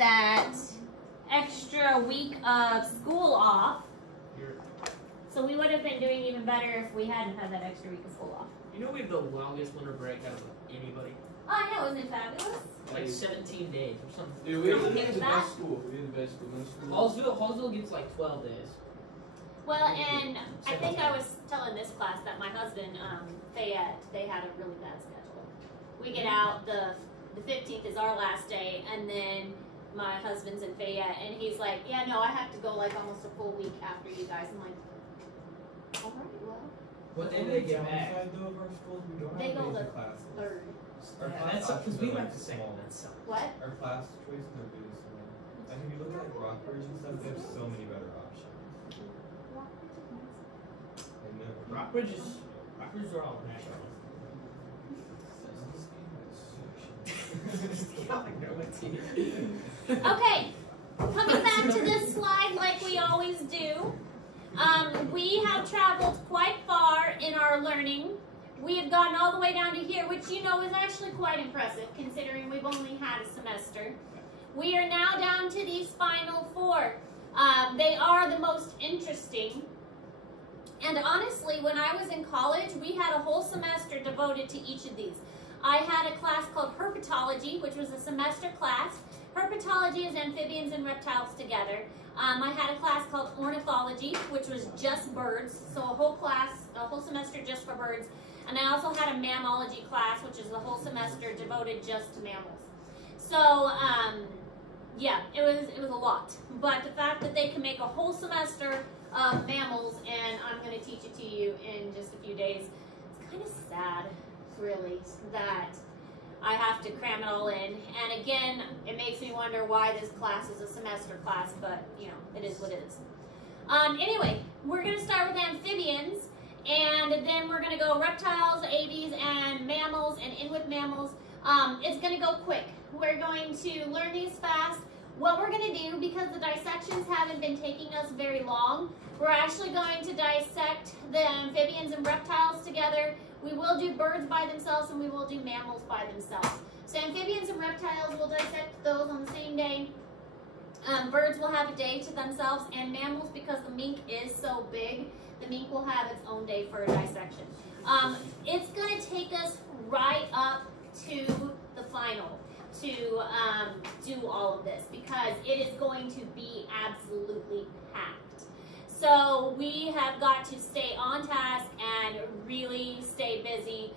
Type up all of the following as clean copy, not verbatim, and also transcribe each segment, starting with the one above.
that extra week of school off. So we would have been doing even better if we hadn't had that extra week of school off. You know we have the longest winter break out of anybody? Oh, yeah, wasn't it fabulous? Like 17 days or something. Dude, we had the best school. We had the best school. Hallsville gets like 12 days. Well, and I think I was telling this class that my husband, Fayette, they had a really bad schedule. We get out, the 15th is our last day, and then my husband's in Fayette, and he's like, yeah, no, I have to go like almost a full week after you guys. I'm like, all right, well. What day do they get back? They go the 3rd. That's because we went to second. What? Our class choices are really small. Like if you look at like Rockbridge and stuff, they have so many better options. Rockbridge are all national. Okay, coming back to this slide like we always do. We have traveled quite far in our learning. We have gotten all the way down to here, which you know is actually quite impressive considering we've only had a semester. We are now down to these final 4. They are the most interesting. And honestly, when I was in college, we had a whole semester devoted to each of these. I had a class called Herpetology, which was a semester class. Herpetology is amphibians and reptiles together. I had a class called Ornithology, which was just birds, so a whole class, a whole semester just for birds. And I also had a Mammalogy class, which is the whole semester devoted just to mammals. So, yeah, it was a lot. But the fact that they can make a whole semester of mammals, and I'm going to teach it to you in just a few days, it's kind of sad, really, that I have to cram it all in. And again, it makes me wonder why this class is a semester class, but, you know, it is what it is. Anyway, we're going to start with amphibians, and then we're going to go reptiles, aves, and mammals, and in with mammals. It's going to go quick. We're going to learn these fast. What we're going to do, because the dissections haven't been taking us very long, we're actually going to dissect the amphibians and reptiles together. We will do birds by themselves, and we will do mammals by themselves. So amphibians and reptiles, we'll dissect those on the same day. Birds will have a day to themselves, and mammals, because the mink is so big, the mink will have its own day for a dissection. It's going to take us right up to the final to do all of this, because it is going to be absolutely packed. So we have got to stay on task and really stay busy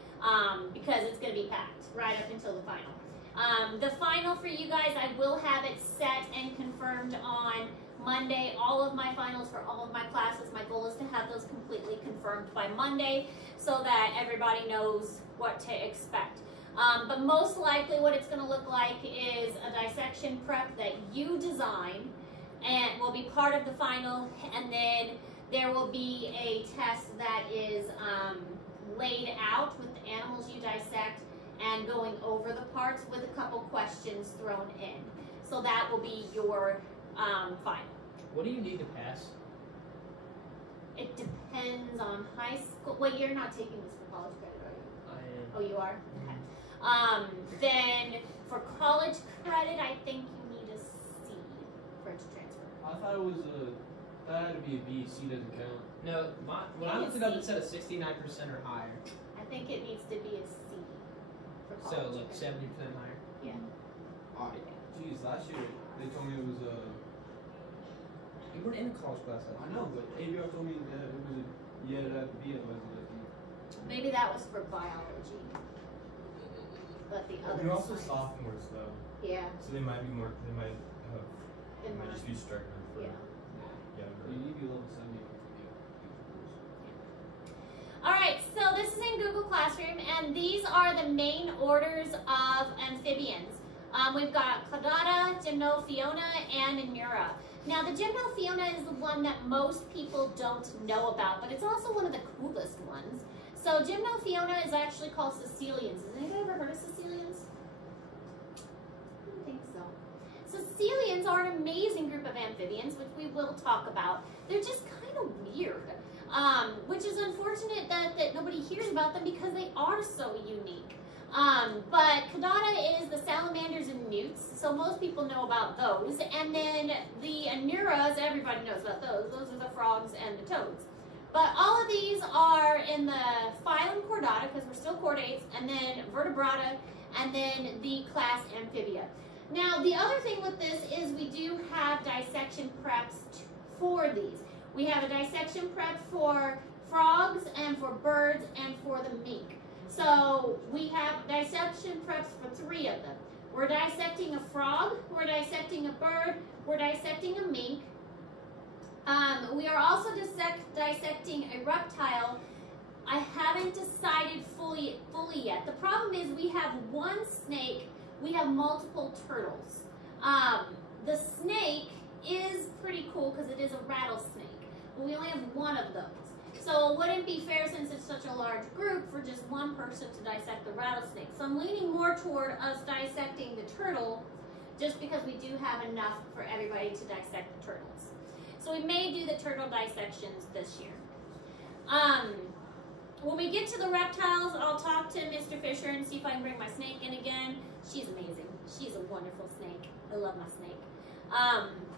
because it's going to be packed right up until the final. The final for you guys, I will have it set and confirmed on Monday. All of my finals for all of my classes, my goal is to have those completely confirmed by Monday so that everybody knows what to expect. But most likely what it's going to look like is a dissection prep that you design and will be part of the final, and then there will be a test that is laid out with the animals you dissect and going over the parts with a couple questions thrown in. So that will be your final. What do you need to pass? It depends on high school. Well, you're not taking this for college credit, are you? I am. Oh, you are? Okay. Then for college credit, I think you need a C for it to transfer. I thought it was that had to be a B. C doesn't count. No, when I looked it up, it said a 69% or higher. I think it needs to be a C for college. So like 70% higher. Yeah. Geez, last year they told me it was a. You weren't in the college class. I know, but ABR told me that it was you had to have a B otherwise it was Maybe that was for biology. But the other. They're also sophomores though. Yeah. So they might be more. They might have. They might just be stricter. Yeah. You need to be level 70. All right, so this is in Google Classroom, and these are the main orders of amphibians. We've got Claudata, Gymnophiona, and Amura. Now, the Gymnophiona is the one that most people don't know about, but it's also one of the coolest ones. So Gymnophiona is actually called Caecilians. Has anybody ever heard of Caecilians? I don't think so. Caecilians are an amazing group of amphibians, which we will talk about. They're just kind of weird, which is unfortunate that nobody hears about them because they are so unique. But Chordata is the salamanders and newts, so most people know about those. And then the Anuras, everybody knows about those. Those are the frogs and the toads. But all of these are in the phylum Chordata, because we're still chordates, and then vertebrata, and then the class Amphibia. Now, the other thing with this is we do have dissection preps for these. We have a dissection prep for frogs and for birds and for the mink. So we have dissection preps for 3 of them. We're dissecting a frog, we're dissecting a bird, we're dissecting a mink. We are also dissecting a reptile. I haven't decided fully yet. The problem is we have one snake, we have multiple turtles. The snake is pretty cool because it is a rattlesnake, but we only have one of those. So it wouldn't be fair, since it's such a large group, for just one person to dissect the rattlesnake. So I'm leaning more toward us dissecting the turtle, just because we do have enough for everybody to dissect the turtles. So we may do the turtle dissections this year. When we get to the reptiles, I'll talk to Mr. Fisher and see if I can bring my snake in again. She's amazing. She's a wonderful snake. I love my snake.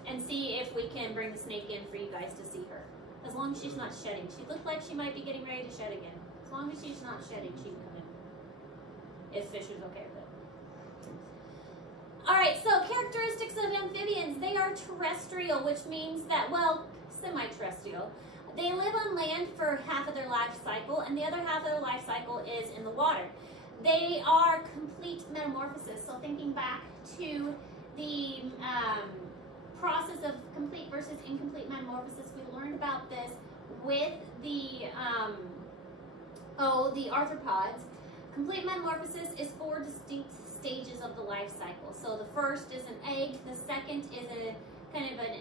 And see if we can bring the snake in for you guys to see her. As long as she's not shedding. She looked like she might be getting ready to shed again. As long as she's not shedding, she can come in. If Fisher's okay with it. Alright, so characteristics of amphibians. They are terrestrial, which means that, well, semi-terrestrial. They live on land for half of their life cycle, and the other half of their life cycle is in the water. They are complete metamorphosis. So thinking back to the process of complete versus incomplete metamorphosis, we learned about this with the arthropods. Complete metamorphosis is 4 distinct stages of the life cycle. So the first is an egg, the second is a kind of an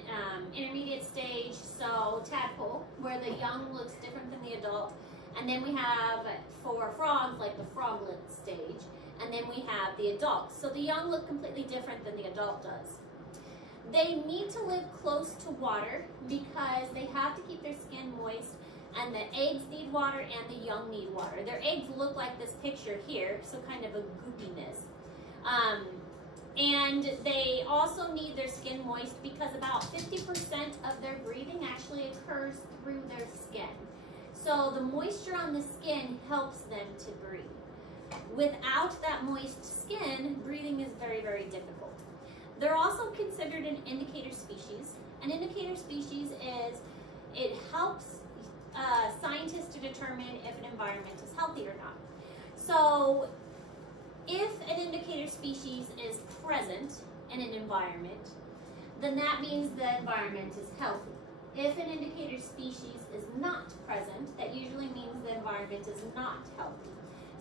intermediate stage, so tadpole, where the young looks different than the adult. And then we have, for frogs, like the froglet stage, and then we have the adults. So the young look completely different than the adult does. They need to live close to water because they have to keep their skin moist, and the eggs need water and the young need water. Their eggs look like this picture here, so kind of a goopiness. And they also need their skin moist because about 50% of their breathing actually occurs through their skin. So the moisture on the skin helps them to breathe. Without that moist skin, breathing is very, very difficult. They're also considered an indicator species. An indicator species is, it helps scientists to determine if an environment is healthy or not. So if an indicator species is present in an environment, then that means the environment is healthy. If an indicator species is not present, that usually means the environment is not healthy.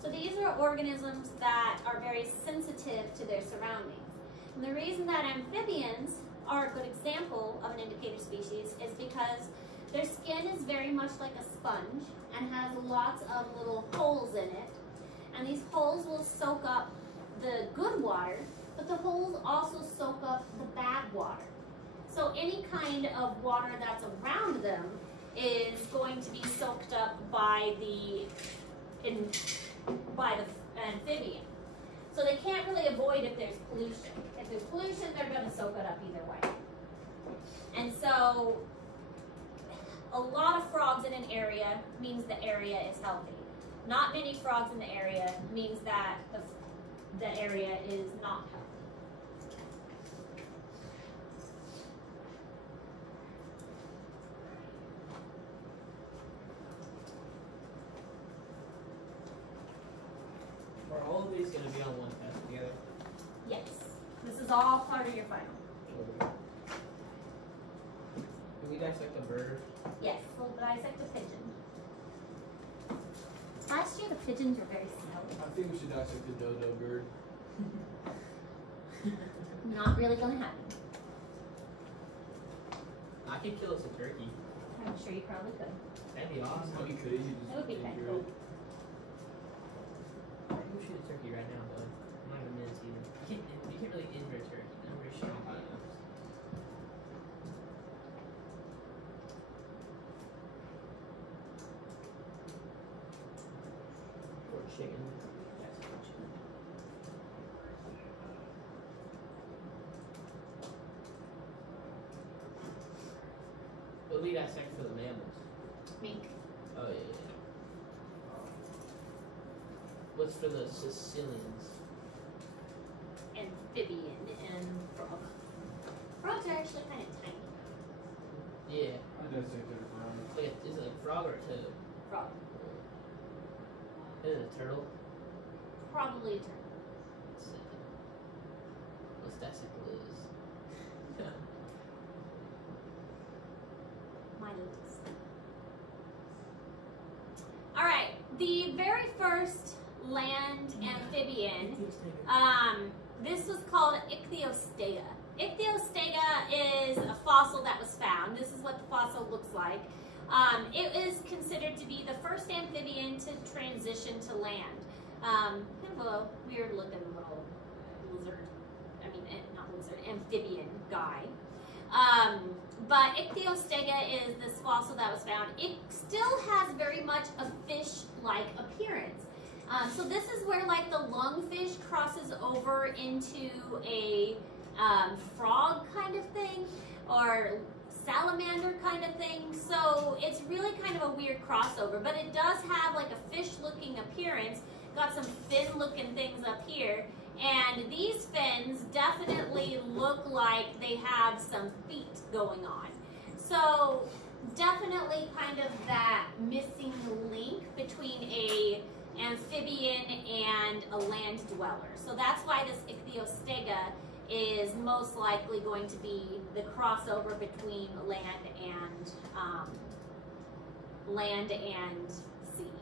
So these are organisms that are very sensitive to their surroundings. And the reason that amphibians are a good example of an indicator species is because their skin is very much like a sponge and has lots of little holes in it. And these holes will soak up the good water, but the holes also soak up the bad water. So any kind of water that's around them is going to be soaked up by the amphibian. So they can't really avoid if there's pollution. If there's pollution, they're going to soak it up either way. And so a lot of frogs in an area means the area is healthy. Not many frogs in the area means that the area is not healthy. Are all of these going to be on one test together? Yes. This is all part of your final. Can we dissect a bird? Yes, we'll dissect a pigeon. Last year the pigeons were very slow. I think we should dissect the dodo bird. Not really going to happen. I could kill us a turkey. I'm sure you probably could. That'd be awesome. That'd be crazy. That would be kind of cool. I can shoot a turkey right now, bud. I'm not even minutes even. You can't really injure a turkey. I'm very sure about it. Or chicken. That's chicken. you got second for the mammals? Mink. Oh yeah. What's for the Sicilians? Amphibian and frog. Frogs are actually kind of tiny. Yeah. I just think they're brown. Is it like a frog or a toad? Frog. Is it a turtle? Probably a turtle. Let's see. What's that sickle is? Mites. All right. The very first land amphibian. This was called Ichthyostega. Ichthyostega is a fossil that was found. This is what the fossil looks like. It is considered to be the first amphibian to transition to land. Kind of a weird looking little lizard. I mean, not lizard, amphibian guy. But Ichthyostega is this fossil that was found. It still has very much a fish-like appearance. So this is where like the lungfish crosses over into a frog kind of thing, or salamander kind of thing. So it's really kind of a weird crossover, but it does have like a fish-looking appearance. Got some fin-looking things up here, and these fins definitely look like they have some feet going on. So definitely kind of that missing link between a amphibian and a land dweller. So that's why this Ichthyostega is most likely going to be the crossover between land and sea.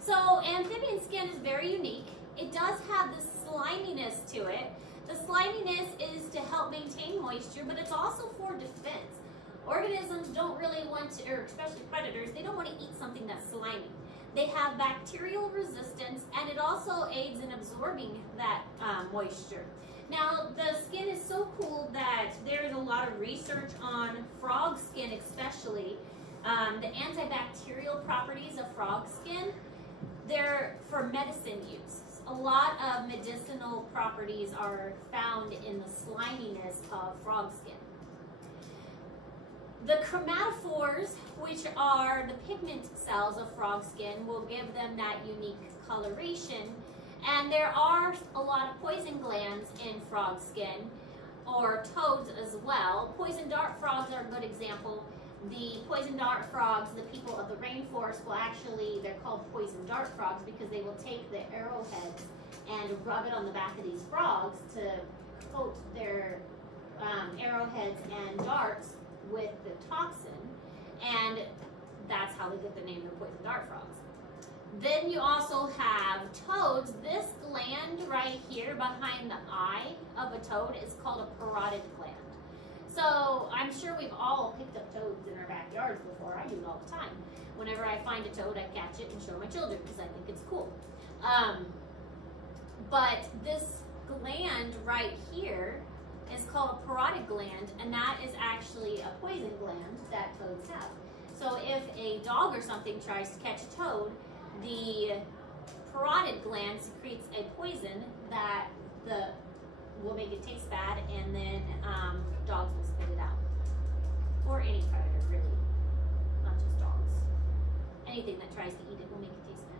So amphibian skin is very unique. It does have this sliminess to it. The sliminess is to help maintain moisture, but it's also for defense. Organisms don't really want to, or especially predators, they don't want to eat something that's slimy. They have bacterial resistance, and it also aids in absorbing that moisture. Now, the skin is so cool that there is a lot of research on frog skin, especially. The antibacterial properties of frog skin, they're for medicine use. A lot of medicinal properties are found in the sliminess of frog skin. The chromatophores, which are the pigment cells of frog skin, will give them that unique coloration. And there are a lot of poison glands in frog skin, or toads as well. Poison dart frogs are a good example. The poison dart frogs, the people of the rainforest will actually, they're called poison dart frogs because they will take the arrowheads and rub it on the back of these frogs to coat their arrowheads and darts with the toxin, and that's how they get the name of poison dart frogs. Then you also have toads. This gland right here behind the eye of a toad is called a parotid gland. So I'm sure we've all picked up toads in our backyards before. I do it all the time. Whenever I find a toad, I catch it and show my children because I think it's cool. But this gland right here is called a parotid gland, and that is actually a poison gland that toads have. So if a dog or something tries to catch a toad, the parotid gland secretes a poison that will make it taste bad, and then dogs will spit it out. Or any predator, really, not just dogs. Anything that tries to eat it will make it taste bad.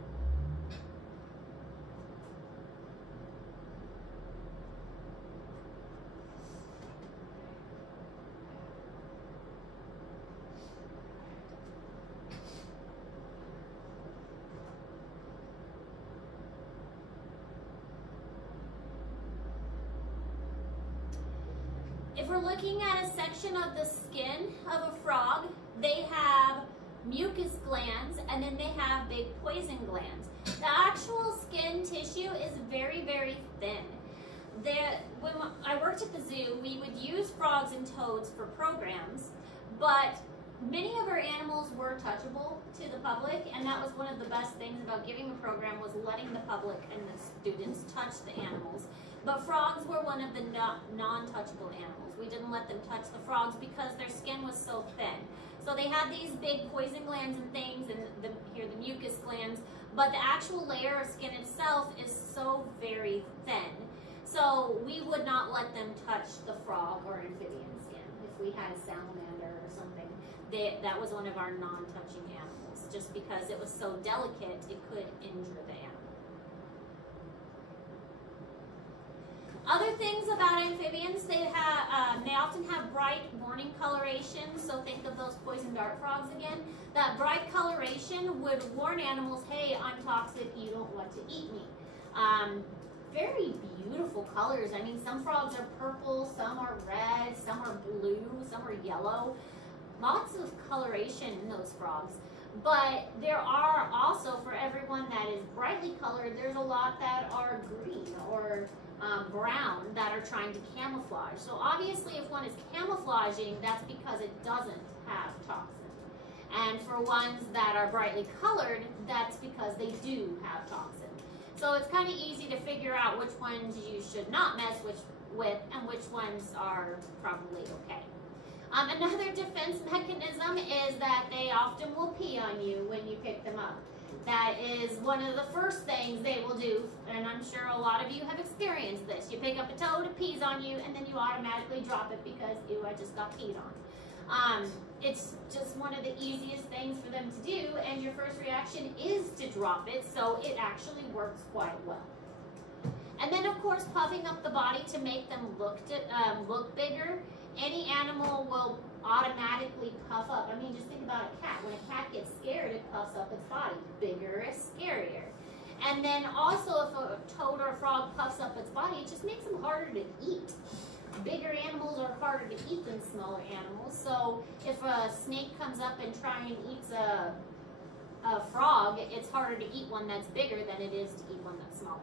If we're looking at a section of the skin of a frog, they have mucus glands, and then they have big poison glands. The actual skin tissue is very, very thin. When I worked at the zoo, we would use frogs and toads for programs, but many of our animals were touchable to the public, and that was one of the best things about giving a program, was letting the public and the students touch the animals. But frogs were one of the non-touchable animals. We didn't let them touch the frogs because their skin was so thin. So they had these big poison glands and things, and here the mucus glands, but the actual layer of skin itself is so very thin. So we would not let them touch the frog or amphibian skin. If if we had a salamander or something, that was one of our non-touching animals, just because it was so delicate it could injure the animal. Other things about amphibians, they often have bright warning coloration, so think of those poison dart frogs again. That bright coloration would warn animals, hey, I'm toxic, you don't want to eat me. Very beautiful colors. I mean, some frogs are purple, some are red, some are blue, some are yellow. Lots of coloration in those frogs. But there are also, for everyone that is brightly colored, there's a lot that are green or brown that are trying to camouflage. So obviously if one is camouflaging, that's because it doesn't have toxin. And for ones that are brightly colored, that's because they do have toxin. So it's kind of easy to figure out which ones you should not mess with and which ones are probably okay. Another defense mechanism is that they often will pee on you when you pick them up. That is one of the first things they will do, and I'm sure a lot of you have experienced this. You pick up a toad, it pees on you, and then you automatically drop it because, ew, I just got peed on. It's just one of the easiest things for them to do, and your first reaction is to drop it, so it actually works quite well. And then, of course, puffing up the body to make them look bigger. Any animal will automatically puff up. I mean, just think about a cat. When a cat gets scared, it puffs up its body. Bigger is scarier. And then also, if a toad or a frog puffs up its body, it just makes them harder to eat. Bigger animals are harder to eat than smaller animals. So if a snake comes up and tries and eats a frog, it's harder to eat one that's bigger than it is to eat one that's smaller.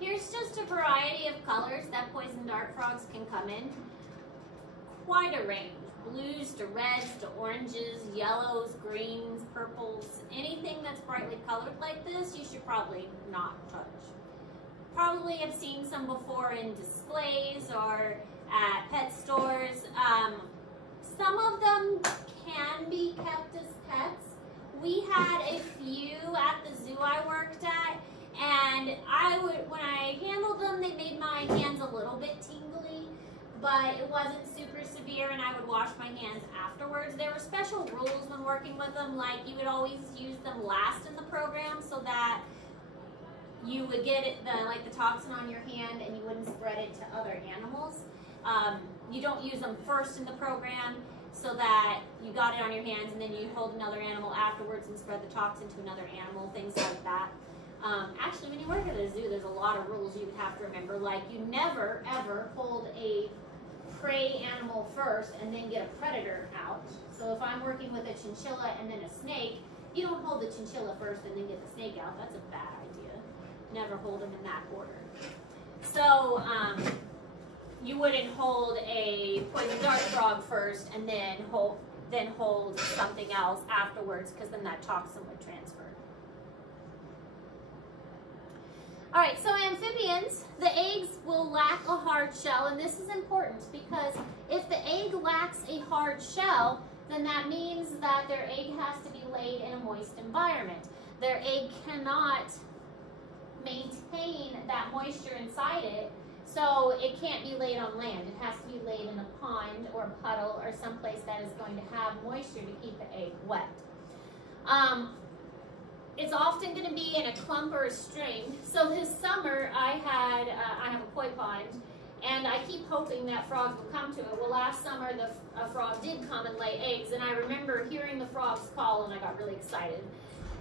Here's just a variety of colors that poison dart frogs can come in. Quite a range. Blues to reds to oranges, yellows, greens, purples. Anything that's brightly colored like this, you should probably not touch. Probably have seen some before in displays or at pet stores. Some of them can be kept as pets. We had a few at the zoo I worked at, and when I handled them, they made my hands a little bit tingly, but it wasn't super severe, and I would wash my hands afterwards. There were special rules when working with them, like you would always use them last in the program so that you would get the toxin on your hand and you wouldn't spread it to other animals. You don't use them first in the program so that you got it on your hands and then you hold another animal afterwards and spread the toxin to another animal, things like that. Actually, when you work at a zoo, there's a lot of rules you would have to remember, like you never, ever hold a prey animal first and then get a predator out. So if I'm working with a chinchilla and then a snake, you don't hold the chinchilla first and then get the snake out. That's a bad idea. Never hold them in that order. So you wouldn't hold a poison dart frog first and then hold something else afterwards, because then that toxin would transfer. All right, so amphibians, the eggs will lack a hard shell, and this is important because if the egg lacks a hard shell, then that means that their egg has to be laid in a moist environment. Their egg cannot maintain that moisture inside it, so it can't be laid on land. It has to be laid in a pond or a puddle or someplace that is going to have moisture to keep the egg wet. It's often going to be in a clump or a stream. So this summer I have a koi pond, and I keep hoping that frogs will come to it. Well, last summer a frog did come and lay eggs, and I remember hearing the frogs call, and I got really excited.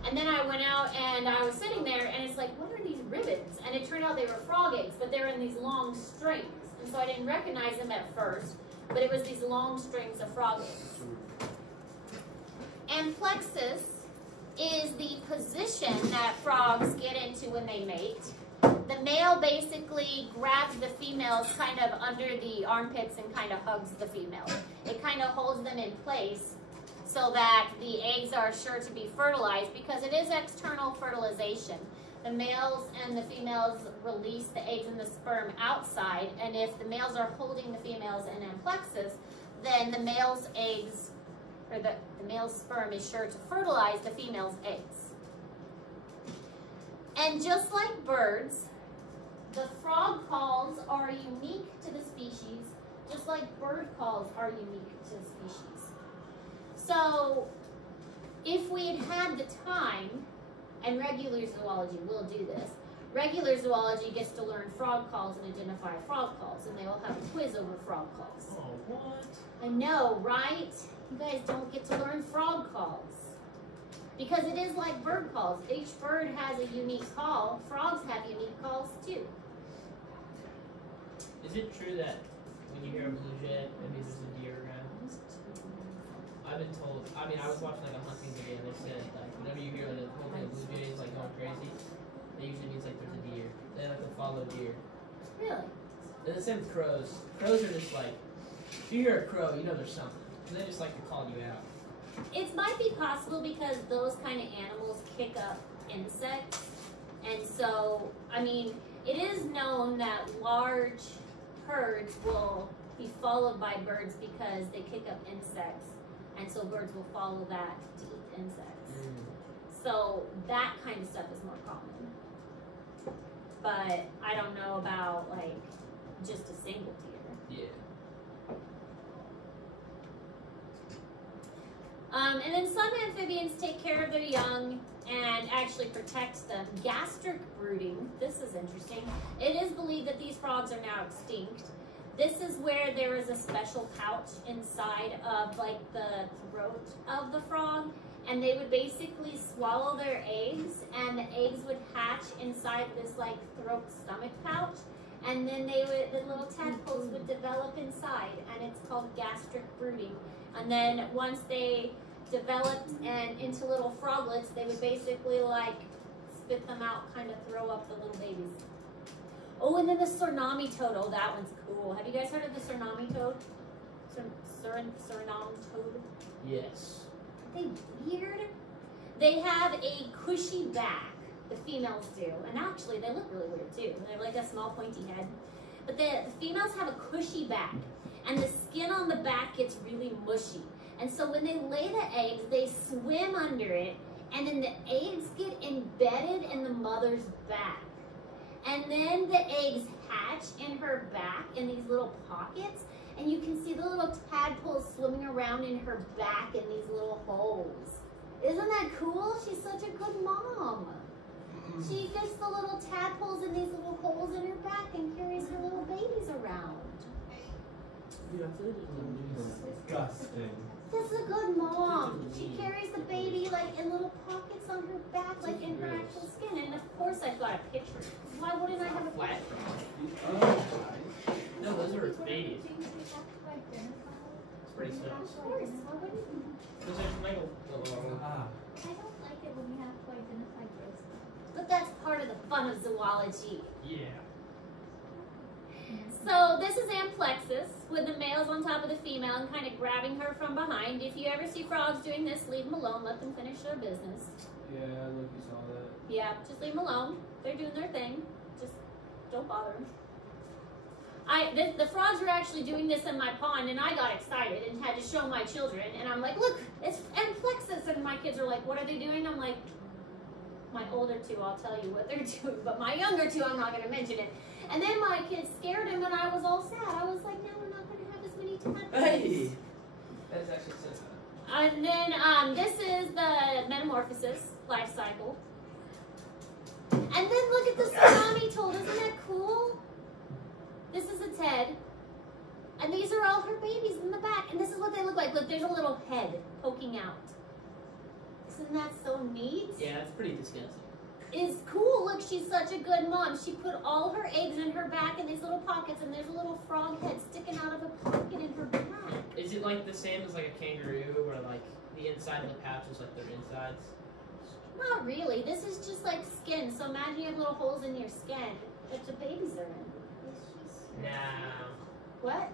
And then I went out and I was sitting there, and it's like, what are these ribbons? And it turned out they were frog eggs, but they were in these long strings. And so I didn't recognize them at first, but it was these long strings of frog eggs. Amplexus is the position that frogs get into when they mate. The male basically grabs the females kind of under the armpits and kind of hugs the female. It kind of holds them in place so that the eggs are sure to be fertilized, because it is external fertilization. The males and the females release the eggs and the sperm outside, and if the males are holding the females in amplexus, then the male's eggs, or the male's sperm is sure to fertilize the female's eggs. And just like birds, the frog calls are unique to the species, just like bird calls are unique to the species. So if we had had the time, and regular zoology will do this, regular zoology gets to learn frog calls and identify frog calls, and they will have a quiz over frog calls. Oh, what? I know, right? You guys don't get to learn frog calls. Because it is like bird calls. Each bird has a unique call. Frogs have unique calls too. Is it true that when you hear a blue jay, that means there's a deer around? I've been told, I mean, I was watching like a hunting video and they said like whenever you hear like the whole thing of blue jays like going crazy, it usually means like there's a deer. They like to follow deer. Really? And the same with crows. Crows are just like, if you hear a crow, you know there's something. And they just like to call you out. It might be possible because those kind of animals kick up insects. And so, I mean, it is known that large herds will be followed by birds because they kick up insects. And so birds will follow that to eat insects. So that kind of stuff is more common. But I don't know about like just a single deer. Yeah. And then some amphibians take care of their young and actually protect them. Gastric brooding, this is interesting. It is believed that these frogs are now extinct. This is where there is a special pouch inside of like the throat of the frog, and they would basically swallow their eggs, and the eggs would hatch inside this like throat stomach pouch, and then the little tadpoles would develop inside, and it's called gastric brooding. And then once they developed and into little froglets, they would basically like spit them out, kind of throw up the little babies. Oh, and then the Suriname toad. Oh, that one's cool. Have you guys heard of the Suriname toad? Suriname toad? Yes. Are they weird? They have a cushy back. The females do. And actually, they look really weird too. They have like a small pointy head. But the females have a cushy back. And the skin on the back gets really mushy. And so when they lay the eggs, they swim under it. And then the eggs get embedded in the mother's back. And then the eggs hatch in her back in these little pockets. And you can see the little tadpoles swimming around in her back in these little holes. Isn't that cool? She's such a good mom. She gets the little tadpoles in these little holes in her back and carries her little babies around. Dude, I feel like there's Disgusting. That's a good mom. She carries the baby like in little pockets on her back, like in her actual skin. And of course I've got a picture. Why wouldn't I have a flat. picture? No, those are babies. It's pretty Of simple. course. Why wouldn't you? Looks like Michael. Ah. I don't like it when we have to identify this. But that's part of the fun of zoology. Yeah. So this is amplexus, with the males on top of the female and kind of grabbing her from behind. If you ever see frogs doing this, leave them alone. Let them finish their business. Yeah, look, you saw that. Yeah, just leave them alone. They're doing their thing. Just don't bother them. The frogs were actually doing this in my pond, and I got excited and had to show my children. And I'm like, look, it's amplexus. And my kids are like, what are they doing? I'm like, my older two, I'll tell you what they're doing. But my younger two, I'm not going to mention it. And then my kids scared him, and I was all sad. I was like, now we're not going to have as many tadpoles. Hey! That is actually so sad. And then this is the metamorphosis life cycle. And then look at the tsunami toad. Isn't that cool? This is its head. And these are all her babies in the back. And this is what they look like. Look, there's a little head poking out. Isn't that so neat? Yeah, that's pretty disgusting. It's cool. Look, she's such a good mom. She put all her eggs in her back in these little pockets, and there's a little frog head sticking out of a pocket in her back. Is it like the same as like a kangaroo, where like the inside of the pouch is like their insides? Not really. This is just like skin. So imagine you have little holes in your skin that the babies are in. Nah. What?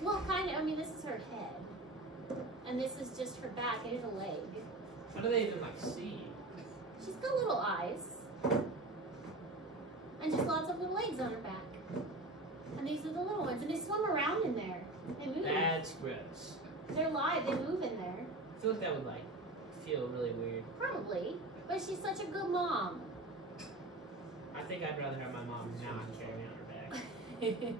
Well, kind of. I mean, this is her head. And this is just her back. Here's a leg. How do they even like see? She's got little eyes. And just lots of little legs on her back. And these are the little ones. And they swim around in there. They move. That's gross. They're live. They move in there. I feel like that would like feel really weird. Probably. But she's such a good mom. I think I'd rather have my mom not carry me on her back.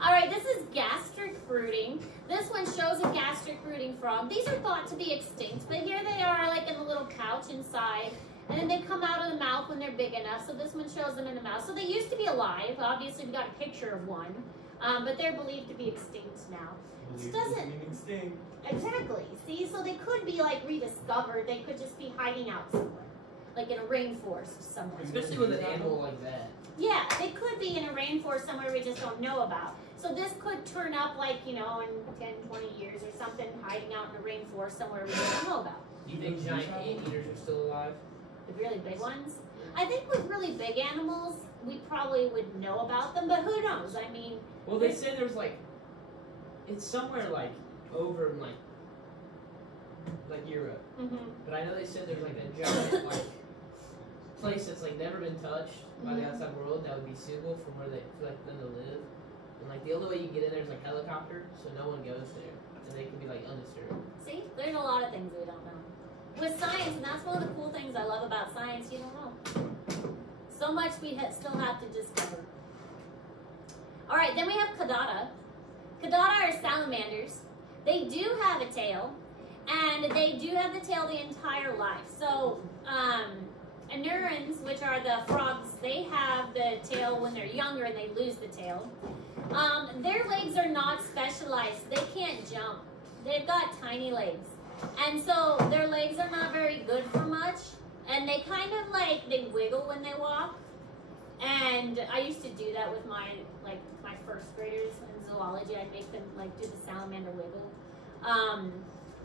All right, this is gastric brooding. This one shows a gastric brooding frog. These are thought to be extinct, but here they are like in a little pouch inside. And then they come out of the mouth when they're big enough. So this one shows them in the mouth. So they used to be alive. Obviously, we got a picture of one. But they're believed to be extinct now. This doesn't... Extinct. Exactly. See, so they could be like rediscovered. They could just be hiding out somewhere. Like in a rainforest somewhere. Especially with an animal like that. Yeah, they could be in a rainforest somewhere we just don't know about. So this could turn up like, you know, in 10, 20 years or something, hiding out in a rainforest somewhere we don't know about. Do you think giant anteaters are still alive? The really big ones? I think with really big animals, we probably would know about them, but who knows? I mean... Well, they said there's like... It's somewhere like over in like Europe. But I know they said there's like a giant like place that's like never been touched by the outside world that would be suitable for where they for like them to live. And like the only way you get in there is like helicopter, so no one goes there, and they can be like undisturbed. See, there's a lot of things we don't know. With science, and that's one of the cool things I love about science, you don't know. So much we still have to discover. All right, then we have Chordata. Chordata are salamanders. They do have a tail, and they do have the tail the entire life. So, anurans, which are the frogs, they have the tail when they're younger and they lose the tail. Their legs are not specialized. They can't jump. They've got tiny legs. And so their legs are not very good for much. And they kind of like, they wiggle when they walk. And I used to do that with my first graders in zoology. I'd make them like do the salamander wiggle.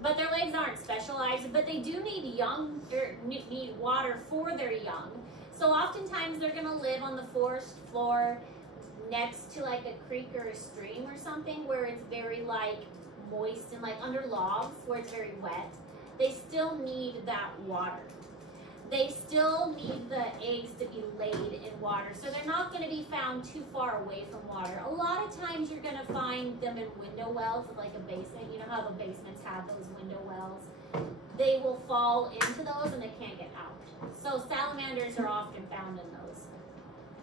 But their legs aren't specialized, but they do need need water for their young. So oftentimes they're gonna live on the forest floor next to like a creek or a stream or something where it's very like moist and like under logs where it's very wet. They still need that water. They still need the eggs to be laid in water. So they're not going to be found too far away from water. A lot of times you're going to find them in window wells of like a basement. You know how the basements have those window wells? They will fall into those and they can't get out. So salamanders are often found in those.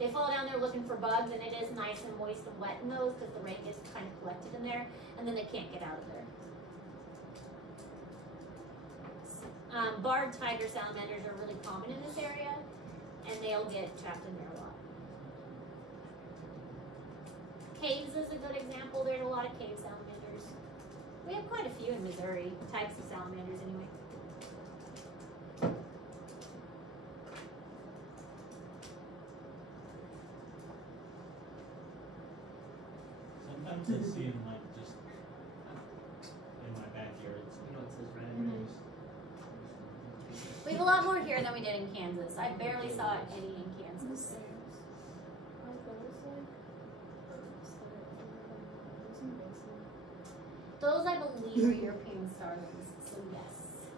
They fall down there looking for bugs, and it is nice and moist and wet in those because the rain gets kind of collected in there, and then they can't get out of there. Barred tiger salamanders are really common in this area, and they'll get trapped in there a lot. Caves is a good example. There's a lot of cave salamanders. We have quite a few in Missouri, types of salamanders anyway. Sometimes I see them like just in my backyard. You know, it says raspberries. We have a lot more here than we did in Kansas. I barely saw any in Kansas. Those, I believe, are European starlings. So yes,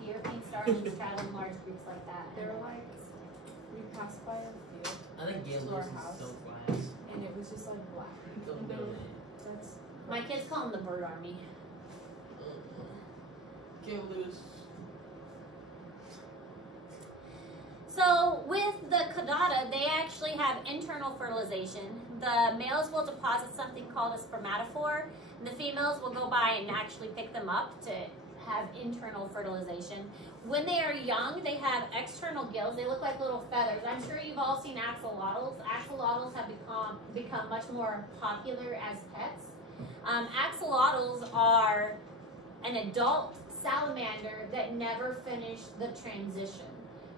the European starlings travel in large groups like that. They're like, we passed by a field I think Gail to our Lewis is house, so class. and it was just like black. Don't And know they- that. That's My kids call them the bird army. Gail Lewis. So with the Chordata, they actually have internal fertilization. The males will deposit something called a spermatophore, and the females will go by and actually pick them up to have internal fertilization. When they are young, they have external gills. They look like little feathers. I'm sure you've all seen axolotls. Axolotls have become much more popular as pets. Axolotls are an adult salamander that never finished the transition.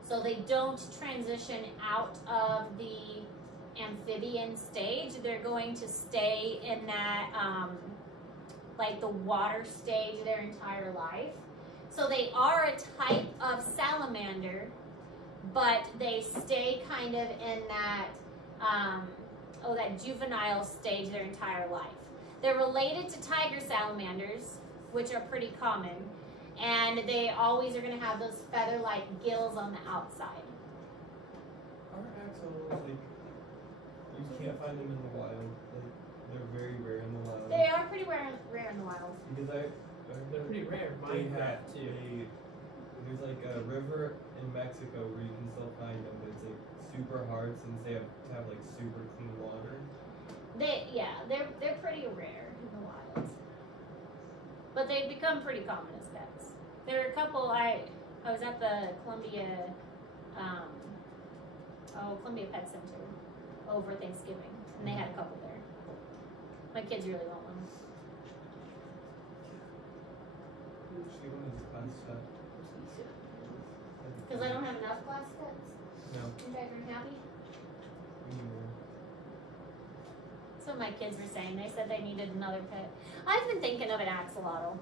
So they don't transition out of the amphibian stage. They're going to stay in that, like the water stage their entire life. So they are a type of salamander, but they stay kind of in that, that juvenile stage their entire life. They're related to tiger salamanders, which are pretty common, and they always are going to have those feather-like gills on the outside. Are axolotls, like, you can't find them in the wild? Like, they're very rare in the wild. They are pretty rare in the wild. Because They're pretty rare in they have Minecraft too. there's like a river in Mexico where you can still find them, but it's like super hard since they have to have like super clean water. They're pretty rare in the wild, but they've become pretty common as pets. There are a couple. I was at the Columbia Pet Center over Thanksgiving, and they had a couple there. My kids really want one. She wanted to class stuff. Because I don't have enough glass pets. No. You guys aren't happy? Anymore. That's what my kids were saying. They said they needed another pet. I've been thinking of an axolotl.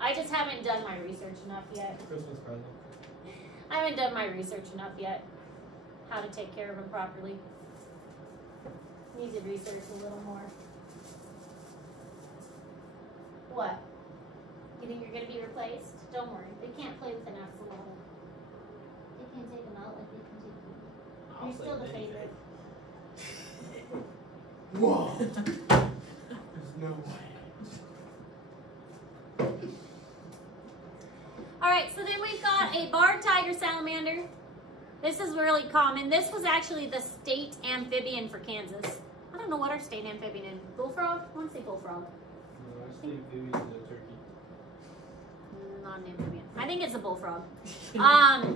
I just haven't done my research enough yet. Christmas present. I haven't done my research enough yet. How to take care of them properly. Need to research a little more. What? You think you're going to be replaced? Don't worry. They can't play with an axolotl. They can't take them out like they can take you. I'll You're say still the anything. favorite. Whoa! There's no way. Alright, so then we've got a barred tiger salamander. This is really common. This was actually the state amphibian for Kansas. I don't know what our state amphibian is. Bullfrog? I want to say bullfrog. No, I think Vivi's a turkey. Not an amphibian. I think it's a bullfrog.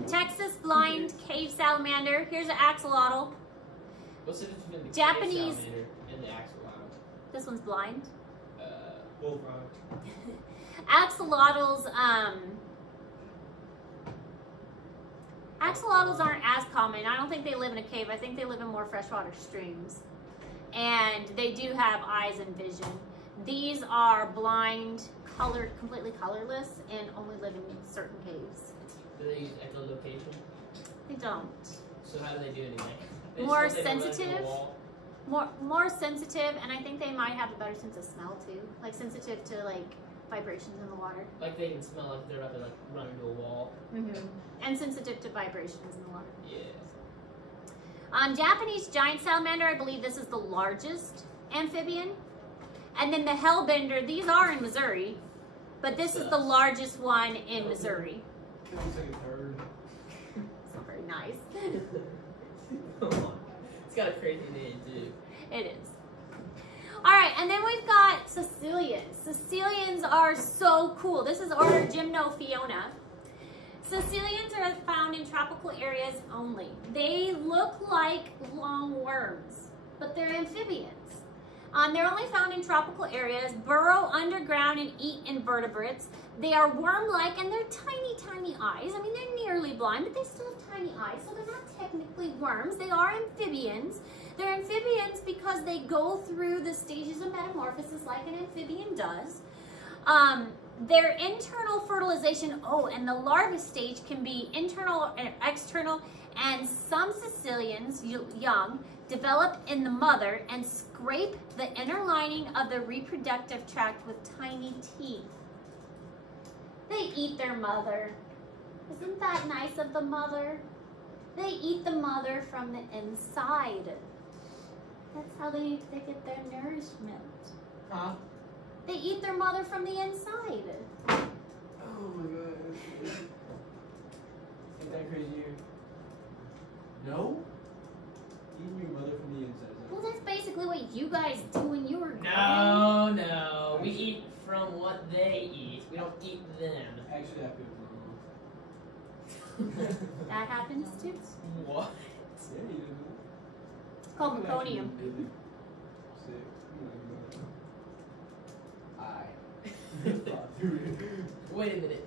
Texas blind cave salamander. Here's an axolotl. What's the difference between the Japanese- cave salamander and the axolotl? This one's blind. Bullfrog. Axolotls, axolotls aren't as common. I don't think they live in a cave. I think they live in more freshwater streams. And they do have eyes and vision. These are blind, completely colorless, and only live in certain caves. Do they use echolocation? They don't. So how do they do anything? They just More hold their leg to the sensitive? wall? More sensitive, and I think they might have a better sense of smell too. Like sensitive to like vibrations in the water. Like they can smell like they're about to like run into a wall. And sensitive to vibrations in the water. Yeah. Japanese giant salamander, I believe this is the largest amphibian. And then the hellbender, these are in Missouri, but this is the largest one in Missouri. It's like a third. It's not very nice. It's got a crazy name too. It is. All right, and then we've got Sicilians. Sicilians are so cool. This is order Gymnophiona. Sicilians are found in tropical areas only. They look like long worms, but they're amphibians. They're only found in tropical areas, burrow underground and eat invertebrates. They are worm-like and they're tiny, tiny eyes. I mean, they're nearly blind, but they still have tiny eyes, so they're not technically worms. They are amphibians. They're amphibians because they go through the stages of metamorphosis like an amphibian does. Their internal fertilization, and the larva stage can be internal and external, and some Sicilians, young, develop in the mother and scrape the inner lining of the reproductive tract with tiny teeth. They eat their mother. Isn't that nice of the mother? They eat the mother from the inside. That's how they get their nourishment. Huh? They eat their mother from the inside. Oh my god. Ain't that crazy? No? Eating your mother from the inside. Well, that's basically what you guys do when you were No. We eat from what they eat. We don't eat them. Actually, I feel That happens too. What? yeah, you didn't know. It's called meconium. Sick. Wait a minute.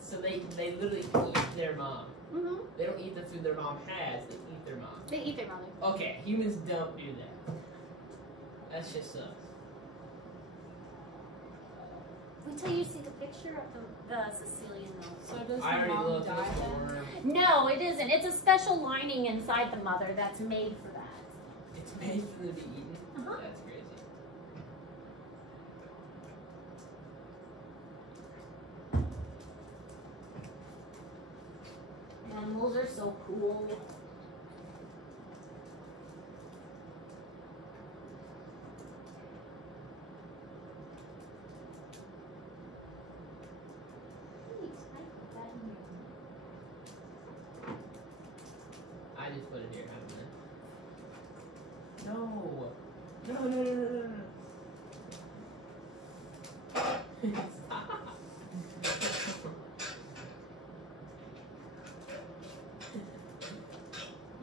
So they literally eat their mom. Mm-hmm. They don't eat the food their mom has. They eat their mom. They eat their mother. Okay, humans don't do that. That's just us. Wait till you see the picture of the Sicilian though. So does the I already mom looked die at then? worm. No, it isn't. It's a special lining inside the mother that's made for that. It's made for them to be eaten. Uh-huh. That's crazy. Animals are so cool. I just put it here, haven't I? No. No, no, no, no, no, no. Stop.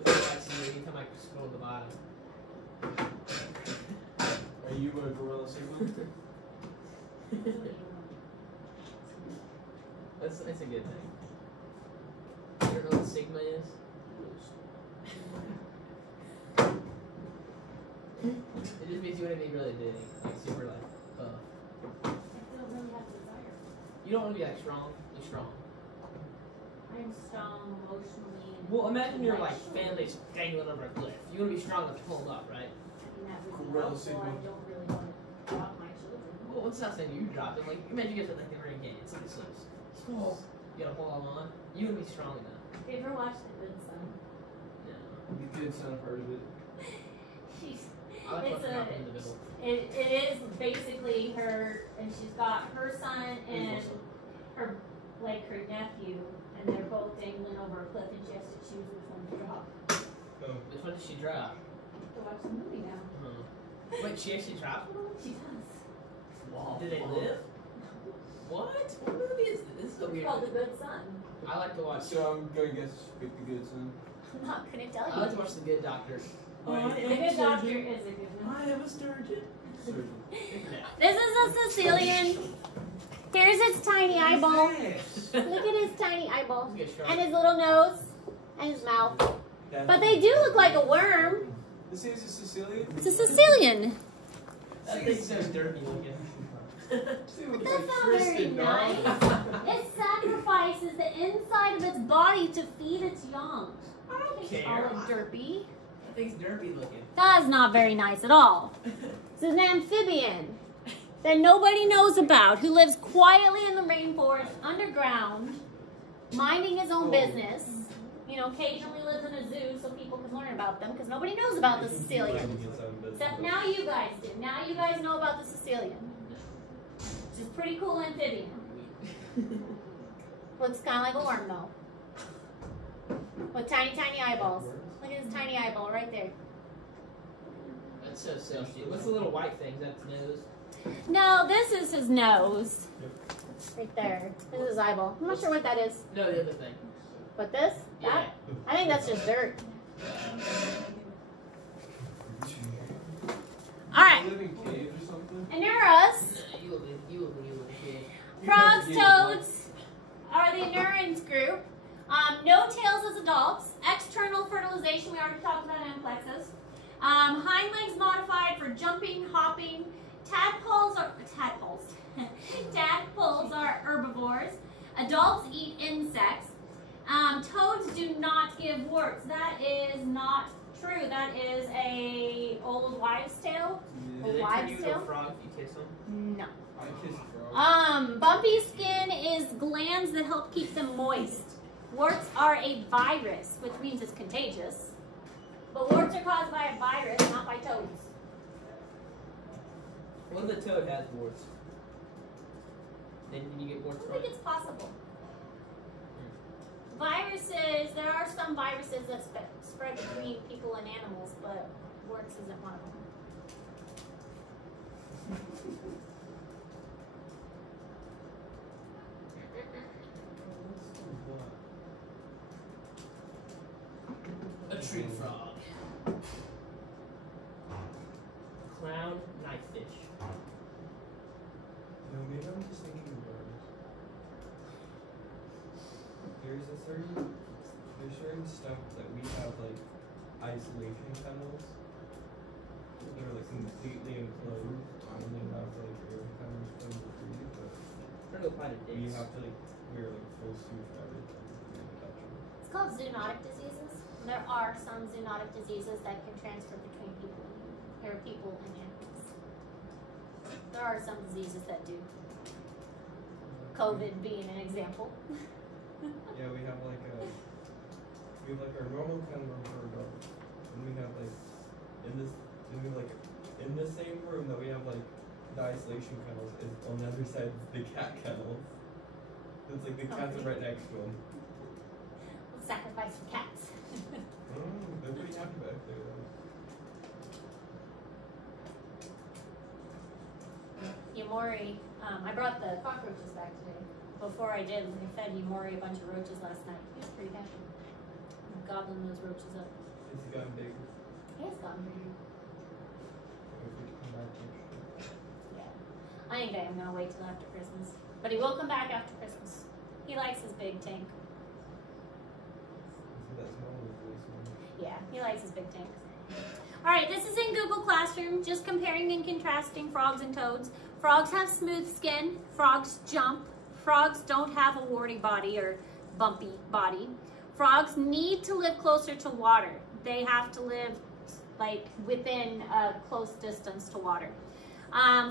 This is actually anytime I scroll to the bottom. Are you a gorilla sigma? That's a good thing. You don't know what Sigma is? It just makes you want to be really big, like super like, I don't really have desire. You don't want to be like strong. You're strong. I'm strong emotionally. And Well, imagine your like intellectually. family's dangling over a cliff. You want to be strong enough to pull them up, right? And that would be Gorilla helpful. signal. I don't really want to drop my children. Well, it's not saying you drop them. Like, imagine you guys are like in a ring game. Somebody slips. Oh, you gotta hold them on. You want to be strong enough. Have you ever watched The Good Son? No. The good son part of it. She's I like It's what's a- happening in the middle. it is basically her, and she's got her son and her nephew, and they're both dangling over a cliff, and she has to choose which one to drop. Oh, Which one did she drop? To watch the movie now. Wait, she actually dropped one? She does. Wow. Did they live? What? What movie is this? This is a It's weird called The movie. Good Son. I like to watch. So I'm gonna guess pick the good son. I'm not gonna tell I you. like to watch The Good Doctor. The Good Doctor is a good one. I am a sturgeon. Surgeon. This is a Sicilian. Here's its tiny eyeball. Look at his tiny eyeball. And his little nose. And his mouth. But they do look like a worm. This is a Sicilian? It's a Sicilian. That thing's so derpy looking. That's not very nice. It sacrifices the inside of its body to feed its young. I don't It's care. all derpy. That thing's derpy looking. That is not very nice at all. It's an amphibian that nobody knows about, who lives quietly in the rainforest underground, minding his own business. You know, occasionally lives in a zoo so people can learn about them, because nobody knows about the Sicilian. Except now you guys do. Now you guys know about the Sicilian. Which is a pretty cool amphibian. Looks kind of like a worm though. With tiny, tiny eyeballs. Look at his tiny eyeball right there. That's so silly. What's the little white thing? Is that his nose? No, this is his nose. Right there. This is his eyeball. I'm not sure what that is. No, the other thing. What this? That? I think that's just dirt. Alright. Living cave or something? Anuras. You look kid. Frogs, toads are the Anurans group. No tails as adults. External fertilization, we already talked about amplexus. Hind legs modified for jumping, hopping. Tadpoles are herbivores. Adults eat insects. Toads do not give warts. That is not true. That is a old wives' tale. Do they turn Wives' you into a tale? frog if you kiss them? No. I kissed frog. Bumpy skin is glands that help keep them moist. Warts are a virus, which means it's contagious. But warts are caused by a virus, not by toads. What if the toad has warts? Then can you get I warts don't from think it? it's possible. Viruses, there are some viruses that spread between people and animals, but warts isn't one of them. A tree frog. Clown knifefish. No, maybe I'm just thinking of birds. There's certain stuff that we have like isolation tunnels they're like completely enclosed and they have like air kind of thing to breathe, but I'm gonna go find a we date. have to like wear like full suits and everything to touch them. It's called zoonotic diseases. There are some zoonotic diseases that can transfer between people and animals. There are some diseases that do. COVID being an example. Yeah, we have like our normal kennel room for adults, and we have like in the same room that we have like the isolation kennels is on the other side the cat kennels. It's like the cats are right next to them. Let's sacrifice some cats. They're pretty happy back there though. Yamori, I brought the cockroaches back today. Before I did, I fed Yamori a bunch of roaches last night. He was pretty happy. Gobbling those roaches up. It's gotten big. He has gotten bigger. If we come back next year. Yeah. I think I am gonna wait till after Christmas. But he will come back after Christmas. He likes his big tank. So that's normal for this one. Yeah, he likes his big tank. Alright, this is in Google Classroom, just comparing and contrasting frogs and toads. Frogs have smooth skin, frogs jump, frogs don't have a warty body or bumpy body. Frogs need to live closer to water. They have to live like within a close distance to water.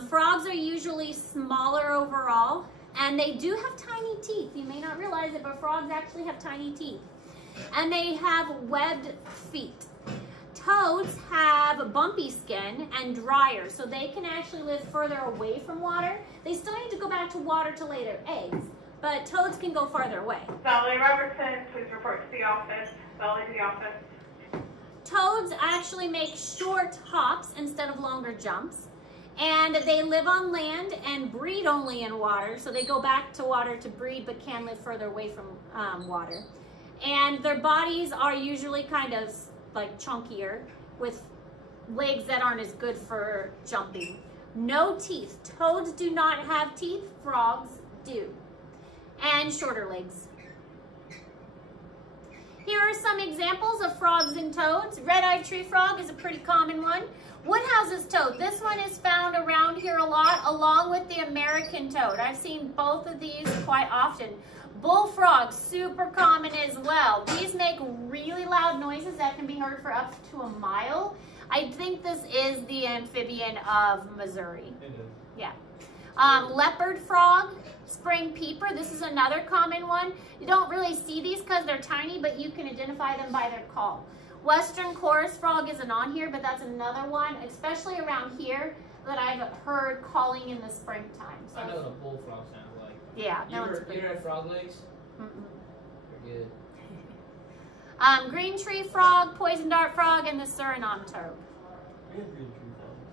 Frogs are usually smaller overall, and they do have tiny teeth. You may not realize it, but frogs actually have tiny teeth. And they have webbed feet. Toads have bumpy skin and drier, so they can actually live further away from water. They still need to go back to water to lay their eggs, but toads can go farther away. Sally Robertson, please report to the office. Sally to the office. Toads actually make short hops instead of longer jumps, and they live on land and breed only in water, so they go back to water to breed but can live further away from water. And their bodies are usually kind of like chunkier with legs that aren't as good for jumping. No teeth. Toads do not have teeth, frogs do. And shorter legs. Here are some examples of frogs and toads. Red-eyed tree frog is a pretty common one. Woodhouse's toad. This one is found around here a lot, along with the American toad. I've seen both of these quite often. Bullfrogs, super common as well. These make really loud noises that can be heard for up to a mile. I think this is the amphibian of Missouri. It is. Yeah. Leopard frog, spring peeper. This is another common one. You don't really see these because they're tiny, but you can identify them by their call. Western chorus frog isn't on here, but that's another one, especially around here, that I've heard calling in the springtime. So, I know what a bullfrog sounds like. yeah, that one's You pretty ever had frog legs? Mm-mm. They're good. Green tree frog, poison dart frog, and the Suriname toad. We have green tree frogs.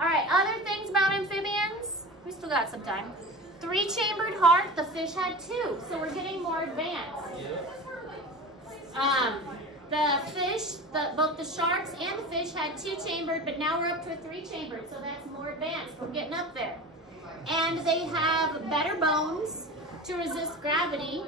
All right, other things about amphibians. We still got some time. 3-chambered heart, the fish had 2, so we're getting more advanced. Yeah. The fish, both the sharks and the fish had 2-chambered, but now we're up to a 3-chambered, so that's more advanced. We're getting up there. And they have better bones to resist gravity.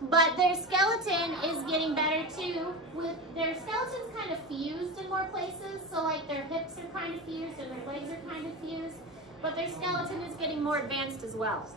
But their skeleton is getting better too. With their skeletons kind of fused in more places, so like their hips are kind of fused and their legs are kind of fused. But their skeleton is getting more advanced as well.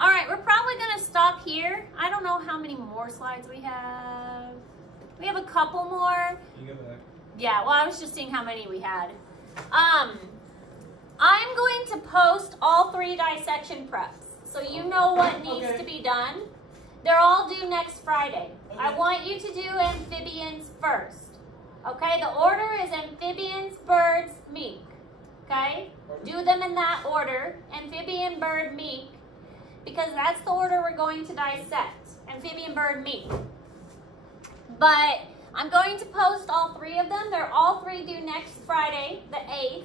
All right, we're probably gonna stop here. I don't know how many more slides we have. We have a couple more. You go back. Yeah, well, I was just seeing how many we had. I'm going to post all 3 dissection preps, so you know what needs to be done. They're all due next Friday. I want you to do amphibians first. Okay, the order is amphibians, birds, mink. Okay, do them in that order, amphibian, bird, mink, because that's the order we're going to dissect, amphibian, bird, mink. But I'm going to post all 3 of them. They're all 3 due next Friday, the 8th.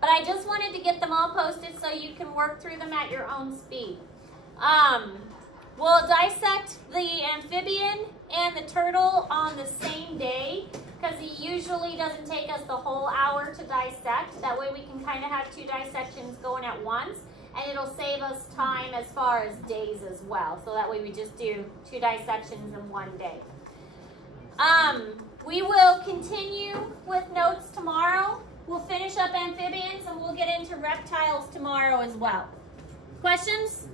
But I just wanted to get them all posted so you can work through them at your own speed. We'll dissect the amphibian and the turtle on the same day because he usually doesn't take us the whole hour to dissect. That way we can kind of have 2 dissections going at once, and it'll save us time as far as days as well. So that way we just do 2 dissections in one day. We will continue with notes tomorrow. We'll finish up amphibians and we'll get into reptiles tomorrow as well. Questions?